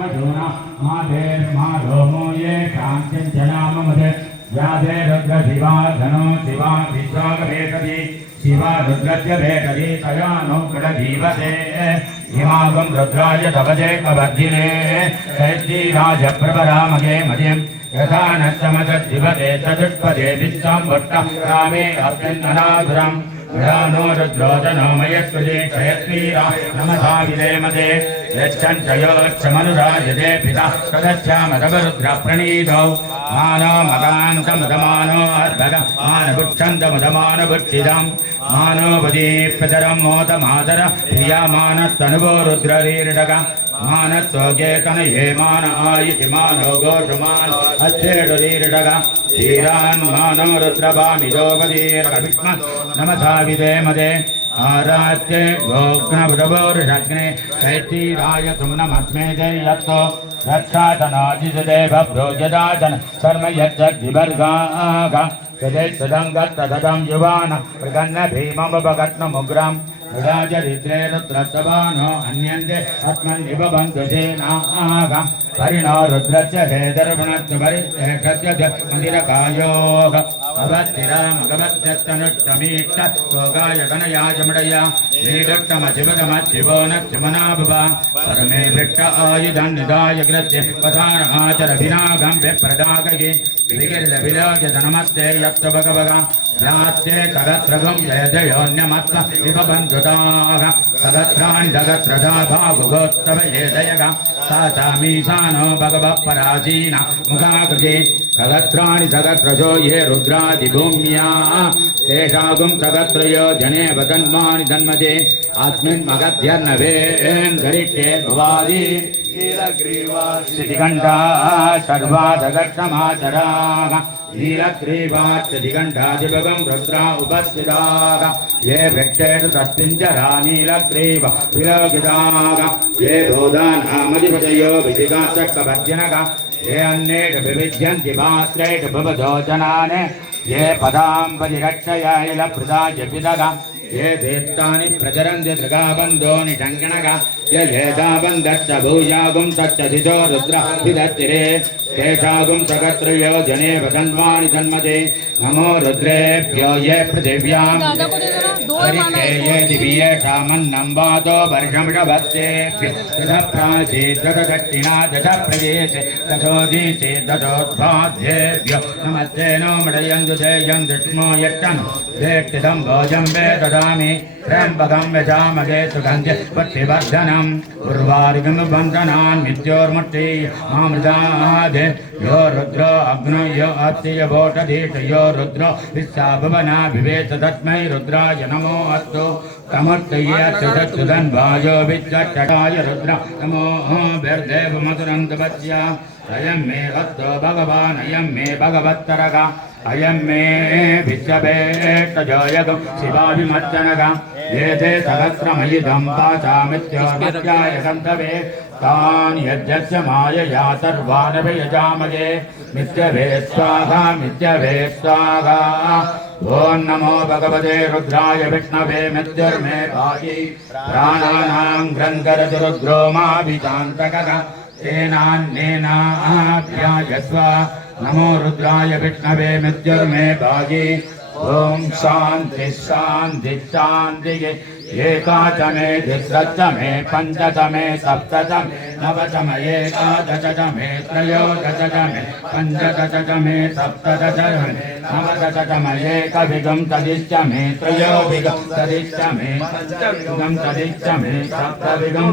पशूना माधेर्माधोमो ये शान्तिं जनाममदे यादे रुद्र शिवा धनो शिवा विश्वागभेदति शिवा रुद्रस्य भेदति तया नो गणजीवते इमागं रुद्राय तपदे कवर्धिने चैत्रीराजप्रभरामगे मदिं यथा नष्टमदद्धिवते चतुष्पदे विश्वं भट्टं रामे अस्मिन्ननाधुरम् नो रुद्रोदनो मयस्पदे चयत्रीरा नमसा विदेमदे यच्छन्तयोच्छमनुराजते पिता तदच्छामदवरुद्रप्रणीतौ मानो मदान्तमदमानो अर्भग मानभुक्षन्तमदमानभुक्षिदं मानोपदीप्यतरं मोदमादर प्रियामानस्तनुभो रुद्ररीर्डग मानत्वगेतनये मान आयिति मानो गोषुमान् अच्छेडुरीर्डग धीरान् मानो रुद्रभामिदोपदीर्घविष्म नमसा विदेमदे आराध्ये गोघ्नबुधवोर्षग्ने चैत्रीराय सुम्नमस्मे जयत्तो रक्षातनाजिदेव प्रोजदाचन कर्म यज्जद्विवर्गाः यदेशदङ्गत्तदं युवान प्रगन्न भीममुपगत्नमुग्रां विराजरिद्रे रुद्रस्तवानो अन्यन्ते आत्मन्निबन्धुसेनाः परिणो रुद्रस्य हेदर्पणस्य परिष्ठस्य मदिरकायोः अवत्तिरामगवत्यस्तनुष्टमीक्ष भोगाय कनयाजमडया नीडुष्टमशिवगमशिवो नक्षमनाभुव परमे वृक्ष आयुधं निधाय कृत्य पधान आचरभिनागं विप्रदागये विगिर्दविराजनमस्ते यत्र भगवगा यास्ते सहस्रगं जय जयोन्यमत्त विभबन्धुताः सहस्राणि सहस्रधा भावुगोत्तव ये दयगा सामीशानो भगवः परासीन मुखाकृते सहस्राणि सहस्रशो ये रुद्रादिभूम्या तेषागुं सहस्रयो जने वदन्मानि धन्मते अस्मिन् मगध्यर्नवेन्दरिष्टे भवादि श्रीकण्ठा सर्वादगक्षमाचराः नीलग्रीवाच्यधिकण्ठादिभगं रुद्रा उपस्थिताः ये भिक्षेषु तस्मिञ्जरा नीलग्रीव विलोकिताः ये भूतानामधिपतयो विधिकाचक्रभर्जनः ये अन्येषु विविध्यन्ति पात्रेषु भवदोचनान् ये पदाम्बतिरक्षयायलप्रदाय पितः ये देत्तानि प्रचरन्ति दृगाबन्धो निषङ्गणः ये येदाबन्धश्च भूयागुं तच्चदितो रुद्र विदत्तिरे तेषागुं सहस्रयो जने वदन्मानि जन्मते नमो रुद्रेभ्यो ये पृथिव्यां ये दिव्येषामन्नं वातो वर्षमिषभस्तेभ्य दश प्राचेत् दश दक्षिणा दश प्रदेशे दशोदीचे दशोद्बाध्येभ्यो नमस्ते नो मडयन्तु तेयं दृष्णो यट्टनु वेट्टिदं भोजं वे ददामि त्र्यम्बकं यजामहे सुगन्धे पुष्टिवर्धनम् उर्वारुकं बन्धनान् मित्योर्मुट्टि मामृतादे यो रुद्रो अग्नो यो अत्य वोटधीश यो रुद्रो विश्वाभुवना विवेश तस्मै रुद्राय नमो अस्तु तमुत्तय्यच्युतन्वायो विद्यच्चटाय रुद्र नमो भैर्देव मधुरन्तवस्य अयं मे भक्तो भगवान् अयं मे भगवत्तरः अयं मे विश्वभेष्टजोयगं शिवाभिमज्जनः ये ते सहस्रमयिदं पाचामित्योर्मध्याय सन्तवे तान् यज्ञस्य मायया सर्वानपि यजामहे मित्यभे स्वाहा मित्यभे स्वाहा ॐ नमो भगवते रुद्राय विष्णवे मृत्युर्मे पाहि प्राणानां ग्रन्थरतु रुद्रो माभिचान्तकः तेनान्येनाभ्यायस्व नमो रुद्राय विष्णवे मृत्युर्मे पाहि ॐ शान्ति शान्ति शान्तिः एकादशमे द्विसप्तमे पञ्चदशमे सप्तदशमे नवदशमे एकादशदशमे त्रयोदशदशमे पञ्चदशदशमे सप्तदशदशमे नवदशदशमे एकविगं तदिष्टमे त्रयोविगं तदिष्टमे पञ्चविगं तदिष्टमे सप्तविगं